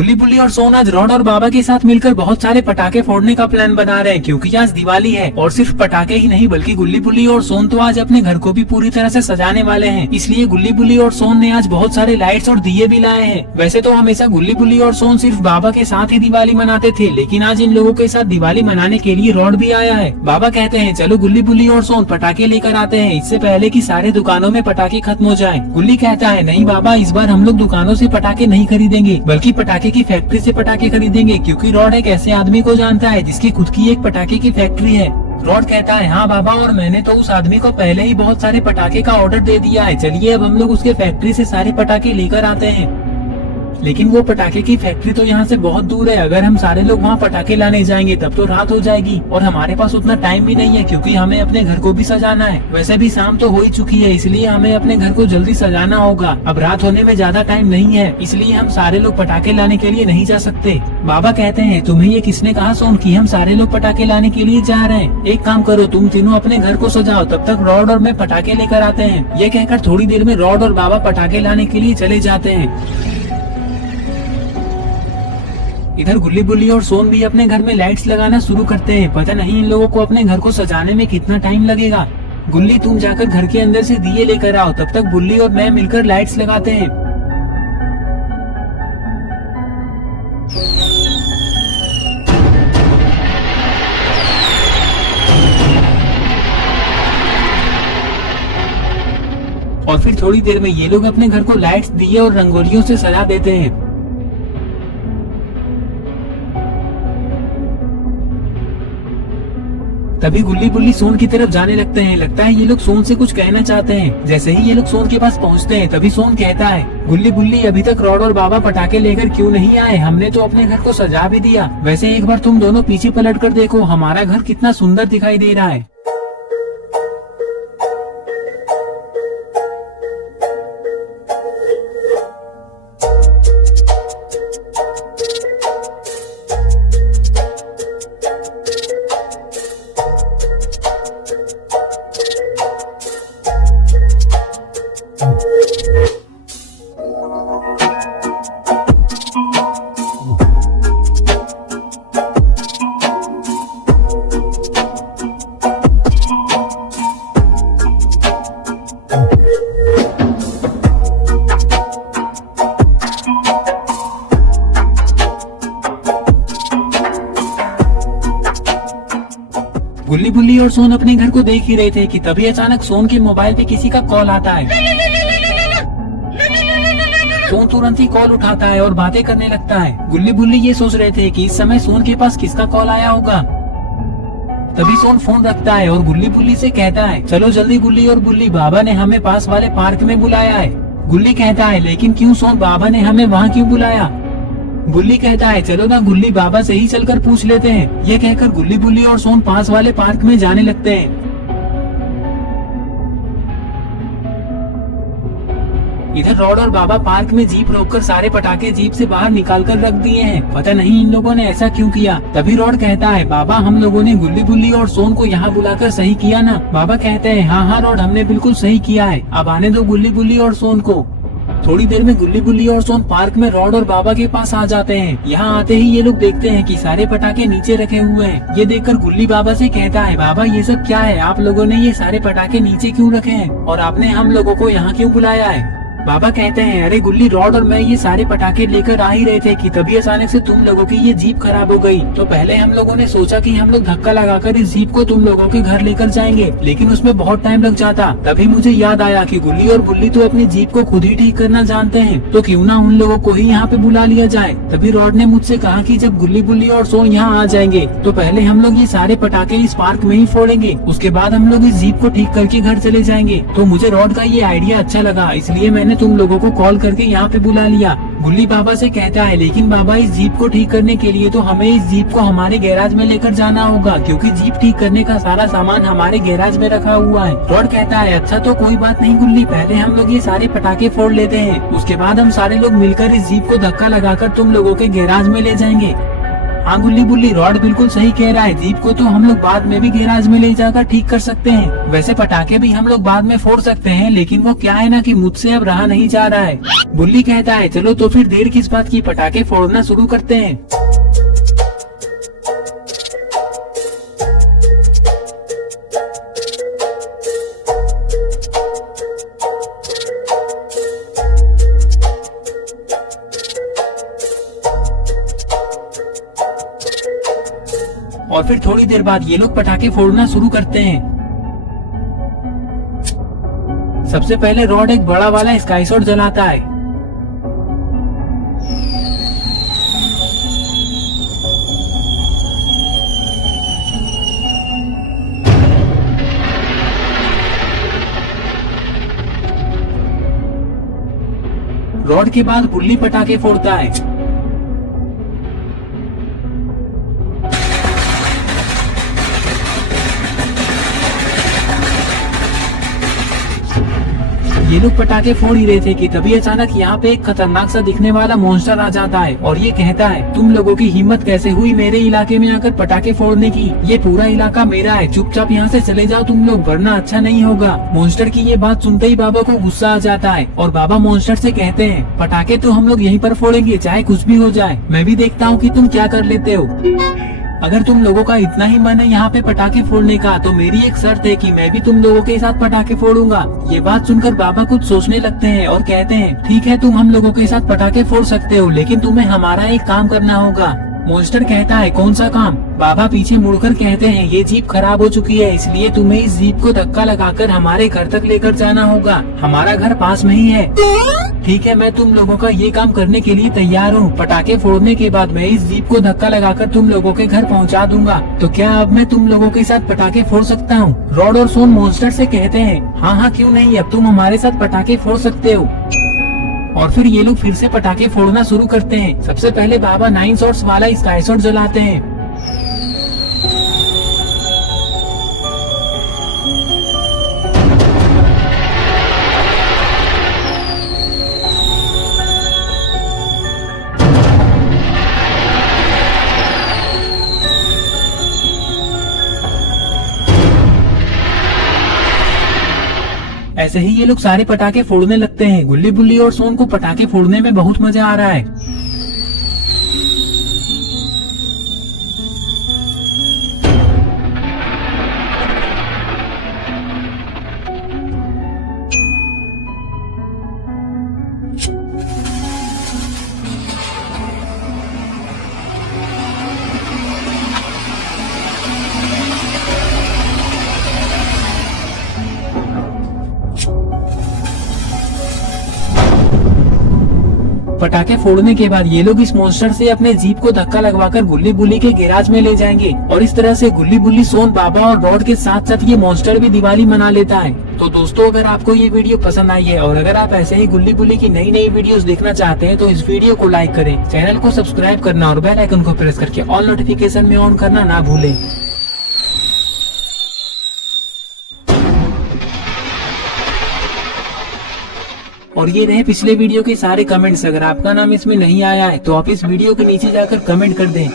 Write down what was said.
गुल्ली बुल्ली और सोन आज रॉड और बाबा के साथ मिलकर बहुत सारे पटाखे फोड़ने का प्लान बना रहे हैं, क्योंकि आज दिवाली है। और सिर्फ पटाखे ही नहीं बल्कि गुल्ली बुल्ली और सोन तो आज अपने घर को भी पूरी तरह से सजाने वाले हैं। इसलिए गुल्ली बुल्ली और सोन ने आज बहुत सारे लाइट्स और दिए भी लाए हैं। वैसे तो हमेशा गुल्ली बुल्ली और सोन सिर्फ बाबा के साथ ही दिवाली मनाते थे, लेकिन आज इन लोगों के साथ दिवाली मनाने के लिए रॉड भी आया है। बाबा कहते हैं चलो गुल्ली बुल्ली और सोन पटाखे लेकर आते हैं, इससे पहले कि सारे दुकानों में पटाखे खत्म हो जाएं। गुल्ली कहता है नहीं बाबा, इस बार हम लोग दुकानों से पटाखे नहीं खरीदेंगे बल्कि पटाखे की फैक्ट्री से पटाखे खरीदेंगे, क्योंकि रॉड एक ऐसे आदमी को जानता है जिसकी खुद की एक पटाखे की फैक्ट्री है। रॉड कहता है हाँ बाबा, और मैंने तो उस आदमी को पहले ही बहुत सारे पटाखे का ऑर्डर दे दिया है। चलिए अब हम लोग उसके फैक्ट्री से सारे पटाखे लेकर आते हैं। लेकिन वो पटाखे की फैक्ट्री तो यहाँ से बहुत दूर है। अगर हम सारे लोग वहाँ पटाखे लाने जाएंगे तब तो रात हो जाएगी और हमारे पास उतना टाइम भी नहीं है, क्योंकि हमें अपने घर को भी सजाना है। वैसे भी शाम तो हो ही चुकी है, इसलिए हमें अपने घर को जल्दी सजाना होगा। अब रात होने में ज्यादा टाइम नहीं है, इसलिए हम सारे लोग पटाखे लाने के लिए नहीं जा सकते। बाबा कहते हैं तुम्हें ये किसने कहा सोन कि हम सारे लोग पटाखे लाने के लिए जा रहे हैं? एक काम करो, तुम तीनों अपने घर को सजाओ, तब तक रॉड और मैं पटाखे लेकर आते हैं। ये कहकर थोड़ी देर में रॉड और बाबा पटाखे लाने के लिए चले जाते हैं। इधर गुल्ली बुल्ली और सोन भी अपने घर में लाइट्स लगाना शुरू करते हैं। पता नहीं इन लोगों को अपने घर को सजाने में कितना टाइम लगेगा। गुल्ली तुम जाकर घर के अंदर से दिए लेकर आओ, तब तक बुल्ली और मैं मिलकर लाइट्स लगाते हैं। और फिर थोड़ी देर में ये लोग अपने घर को लाइट्स, दिए और रंगोलियों से सजा देते हैं। तभी गुल्ली बुल्ली सोन की तरफ जाने लगते हैं। लगता है ये लोग सोन से कुछ कहना चाहते हैं। जैसे ही ये लोग सोन के पास पहुंचते हैं तभी सोन कहता है गुल्ली बुल्ली अभी तक रॉड और बाबा पटाखे लेकर क्यों नहीं आए? हमने तो अपने घर को सजा भी दिया। वैसे एक बार तुम दोनों पीछे पलट कर देखो, हमारा घर कितना सुंदर दिखाई दे रहा है। गुल्ली बुल्ली और सोन अपने घर को देख ही रहे थे कि तभी अचानक सोन के मोबाइल पे किसी का कॉल आता है। सोन तुरंत ही कॉल उठाता है और बातें करने लगता है। गुल्ली बुल्ली ये सोच रहे थे कि इस समय सोन के पास किसका कॉल आया होगा। तभी सोन फोन रखता है और गुल्ली बुल्ली से कहता है चलो जल्दी गुल्ली और बुल्ली, बाबा ने हमें पास वाले पार्क में बुलाया है। गुल्ली कहता है लेकिन क्यों सोन, बाबा ने हमें वहाँ क्यों बुलाया? गुल्ली कहता है चलो ना गुल्ली, बाबा से ही चलकर पूछ लेते हैं। ये कहकर गुल्ली बुल्ली और सोन पास वाले पार्क में जाने लगते हैं। इधर रॉड और बाबा पार्क में जीप रोककर सारे पटाखे जीप से बाहर निकाल कर रख दिए हैं। पता नहीं इन लोगों ने ऐसा क्यों किया। तभी रॉड कहता है बाबा, हम लोगों ने गुल्ली बुल्ली और सोन को यहाँ बुलाकर सही किया ना? बाबा कहते हैं हाँ हाँ रॉड, हमने बिल्कुल सही किया है। अब आने दो गुल्ली बुल्ली और सोन को। थोड़ी देर में गुल्ली बुल्ली और सोन पार्क में रॉड और बाबा के पास आ जाते हैं। यहाँ आते ही ये लोग देखते हैं कि सारे पटाखे नीचे रखे हुए हैं। ये देखकर गुल्ली बाबा से कहता है बाबा ये सब क्या है? आप लोगों ने ये सारे पटाखे नीचे क्यों रखे हैं और आपने हम लोगों को यहाँ क्यों बुलाया है? बाबा कहते हैं अरे गुल्ली, रॉड और मैं ये सारे पटाखे लेकर आ ही रहे थे कि तभी अचानक से तुम लोगों की ये जीप खराब हो गई। तो पहले हम लोगों ने सोचा कि हम लोग धक्का लगाकर इस जीप को तुम लोगों के घर लेकर जाएंगे, लेकिन उसमें बहुत टाइम लग जाता। तभी मुझे याद आया कि गुल्ली और बुल्ली तो अपनी जीप को खुद ही ठीक करना जानते हैं, तो क्यों ना उन लोगों को ही यहाँ पे बुला लिया जाए। तभी रॉड ने मुझसे कहा कि जब गुल्ली बुल्ली और सोन यहाँ आ जाएंगे तो पहले हम लोग ये सारे पटाखे इस पार्क में ही फोड़ेंगे, उसके बाद हम लोग इस जीप को ठीक करके घर चले जाएंगे। तो मुझे रॉड का ये आइडिया अच्छा लगा, इसलिए मैंने तुम लोगों को कॉल करके यहाँ पे बुला लिया। गुल्ली बाबा से कहता है लेकिन बाबा, इस जीप को ठीक करने के लिए तो हमें इस जीप को हमारे गैराज में लेकर जाना होगा, क्योंकि जीप ठीक करने का सारा सामान हमारे गैराज में रखा हुआ है। रॉड कहता है अच्छा तो कोई बात नहीं गुल्ली, पहले हम लोग ये सारे पटाखे फोड़ लेते हैं, उसके बाद हम सारे लोग मिलकर इस जीप को धक्का लगाकर तुम लोगों के गैराज में ले जाएंगे। हाँ गुल्ली बुल्ली, रॉड बिल्कुल सही कह रहा है। जीप को तो हम लोग बाद में भी गैराज में ले जाकर ठीक कर सकते हैं। वैसे पटाखे भी हम लोग बाद में फोड़ सकते हैं, लेकिन वो क्या है ना कि मुझसे अब रहा नहीं जा रहा है। बुल्ली कहता है चलो तो फिर देर किस बात की, पटाखे फोड़ना शुरू करते हैं। और फिर थोड़ी देर बाद ये लोग पटाखे फोड़ना शुरू करते हैं। सबसे पहले रॉड एक बड़ा वाला स्काई शॉट जलाता है। रॉड के बाद बुल्ली पटाखे फोड़ता है। ये लोग पटाखे फोड़ ही रहे थे कि तभी अचानक यहाँ पे एक खतरनाक सा दिखने वाला मॉन्स्टर आ जाता है और ये कहता है तुम लोगों की हिम्मत कैसे हुई मेरे इलाके में आकर पटाखे फोड़ने की, ये पूरा इलाका मेरा है, चुपचाप यहाँ से चले जाओ तुम लोग वरना अच्छा नहीं होगा। मॉन्स्टर की ये बात सुनते ही बाबा को गुस्सा आ जाता है और बाबा मॉन्स्टर से कहते हैं पटाखे तो हम लोग यहीं पर फोड़ेंगे चाहे कुछ भी हो जाए, मैं भी देखता हूँ कि तुम क्या कर लेते हो। अगर तुम लोगों का इतना ही मन है यहाँ पे पटाखे फोड़ने का तो मेरी एक शर्त है कि मैं भी तुम लोगों के साथ पटाखे फोड़ूंगा। ये बात सुनकर बाबा कुछ सोचने लगते हैं और कहते हैं ठीक है तुम हम लोगों के साथ पटाखे फोड़ सकते हो, लेकिन तुम्हें हमारा एक काम करना होगा। मॉन्स्टर कहता है कौन सा काम? बाबा पीछे मुड़कर कहते हैं ये जीप खराब हो चुकी है, इसलिए तुम्हें इस जीप को धक्का लगाकर हमारे घर तक लेकर जाना होगा, हमारा घर पास में ही है। ठीक है मैं तुम लोगों का ये काम करने के लिए तैयार हूँ। पटाखे फोड़ने के बाद मैं इस जीप को धक्का लगाकर तुम लोगों के घर पहुँचा दूंगा। तो क्या अब मैं तुम लोगों के साथ पटाखे फोड़ सकता हूँ? रॉड और सोन मॉन्स्टर से कहते हैं हाँ हाँ क्यों नहीं, अब तुम हमारे साथ पटाखे फोड़ सकते हो। और फिर ये लोग फिर से पटाखे फोड़ना शुरू करते हैं। सबसे पहले बाबा 9 शॉट्स वाला स्काई शॉट जलाते हैं। ऐसे ही ये लोग सारे पटाखे फोड़ने लगते हैं। गुल्ली बुल्ली और सोन को पटाखे फोड़ने में बहुत मजा आ रहा है। पटाखे फोड़ने के बाद ये लोग इस मॉन्स्टर से अपने जीप को धक्का लगवाकर गुल्ली बुल्ली के गैराज में ले जाएंगे और इस तरह से गुल्ली बुल्ली, सोन, बाबा और रॉड के साथ साथ ये मॉन्स्टर भी दिवाली मना लेता है। तो दोस्तों अगर आपको ये वीडियो पसंद आई है और अगर आप ऐसे ही गुल्ली बुल्ली की नई नई वीडियोस देखना चाहते हैं तो इस वीडियो को लाइक करें, चैनल को सब्सक्राइब करना और बेल आइकन को प्रेस करके ऑल नोटिफिकेशन में ऑन करना ना भूलें। और ये रहे पिछले वीडियो के सारे कमेंट्स। अगर आपका नाम इसमें नहीं आया है तो आप इस वीडियो के नीचे जाकर कमेंट कर दें।